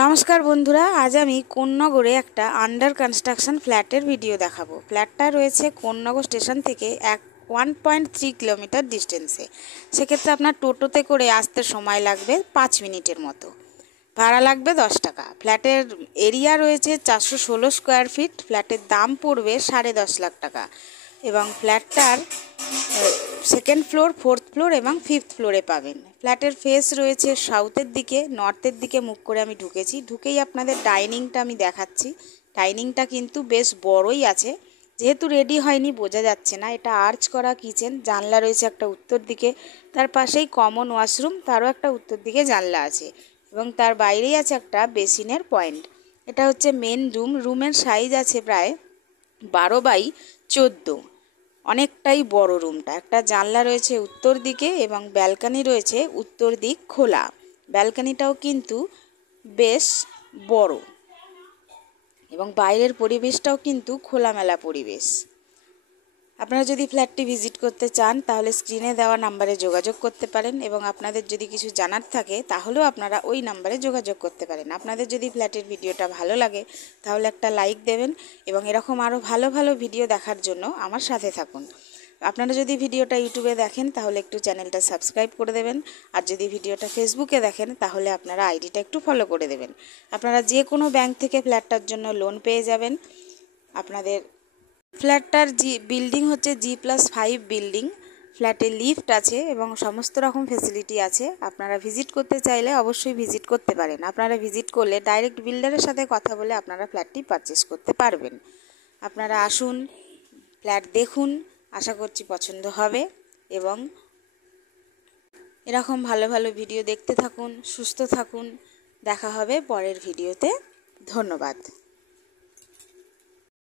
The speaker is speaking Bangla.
নমস্কার বন্ধুরা, আজ আমি কোন্নগরে একটা আন্ডার কনস্ট্রাকশন ফ্ল্যাটের ভিডিও দেখাবো। ফ্ল্যাটটা রয়েছে কোন্নগর স্টেশন থেকে 1.3 কিলোমিটার ডিস্টেন্সে। সেক্ষেত্রে আপনার টোটোতে করে আসতে সময় লাগবে 5 মিনিটের মতো। ভাড়া লাগবে 10 টাকা। ফ্ল্যাটের এরিয়া রয়েছে 416 স্কোয়ার ফিট। ফ্ল্যাটের দাম পড়বে 10.5 লাখ টাকা এবং ফ্ল্যাটটার সেকেন্ড ফ্লোর, ফোর্থ ফ্লোর এবং ফিফথ ফ্লোরে পাবেন। ফ্ল্যাটের ফেস রয়েছে সাউথের দিকে, নর্থের দিকে মুখ করে আমি ঢুকেছি। ঢুকেই আপনাদের ডাইনিংটা আমি দেখাচ্ছি। ডাইনিংটা কিন্তু বেশ বড়ই আছে, যেহেতু রেডি হয়নি বোঝা যাচ্ছে না। এটা আর্চ করা কিচেন, জানলা রয়েছে একটা উত্তর দিকে, তার পাশেই কমন ওয়াশরুম, তারও একটা উত্তর দিকে জানলা আছে এবং তার বাইরেই আছে একটা বেসিনের পয়েন্ট। এটা হচ্ছে মেন রুম। রুমের সাইজ আছে প্রায় 12x14, অনেকটাই বড় রুমটা। একটা জানলা রয়েছে উত্তর দিকে এবং ব্যালকনি রয়েছে উত্তর দিক খোলা। ব্যালকনিটাও কিন্তু বেশ বড় এবং বাইরের পরিবেশটাও কিন্তু খোলামেলা পরিবেশ। আপনারা যদি ফ্ল্যাটটি ভিজিট করতে চান তাহলে স্ক্রিনে দেওয়া নাম্বারে যোগাযোগ করতে পারেন এবং আপনাদের যদি কিছু জানার থাকে তাহলেও আপনারা ওই নাম্বারে যোগাযোগ করতে পারেন। আপনাদের যদি ফ্ল্যাটের ভিডিওটা ভালো লাগে তাহলে একটা লাইক দেবেন এবং এরকম আরও ভালো ভালো ভিডিও দেখার জন্য আমার সাথে থাকুন। আপনারা যদি ভিডিওটা ইউটিউবে দেখেন তাহলে একটু চ্যানেলটা সাবস্ক্রাইব করে দেবেন, আর যদি ভিডিওটা ফেসবুকে দেখেন তাহলে আপনারা আইডিটা একটু ফলো করে দেবেন। আপনারা যে কোনো ব্যাংক থেকে ফ্ল্যাটটার জন্য লোন পেয়ে যাবেন। আপনাদের ফ্ল্যাটটার বিল্ডিং হচ্ছে G+5 বিল্ডিং। ফ্ল্যাটে লিফট আছে এবং সমস্ত রকম ফেসিলিটি আছে। আপনারা ভিজিট করতে চাইলে অবশ্যই ভিজিট করতে পারেন। আপনারা ভিজিট করলে ডাইরেক্ট বিল্ডারের সাথে কথা বলে আপনারা ফ্ল্যাটটি পারচেস করতে পারবেন। আপনারা আসুন, ফ্ল্যাট দেখুন, আশা করছি পছন্দ হবে এবং এরকম ভালো ভালো ভিডিও দেখতে থাকুন, সুস্থ থাকুন। দেখা হবে পরের ভিডিওতে। ধন্যবাদ।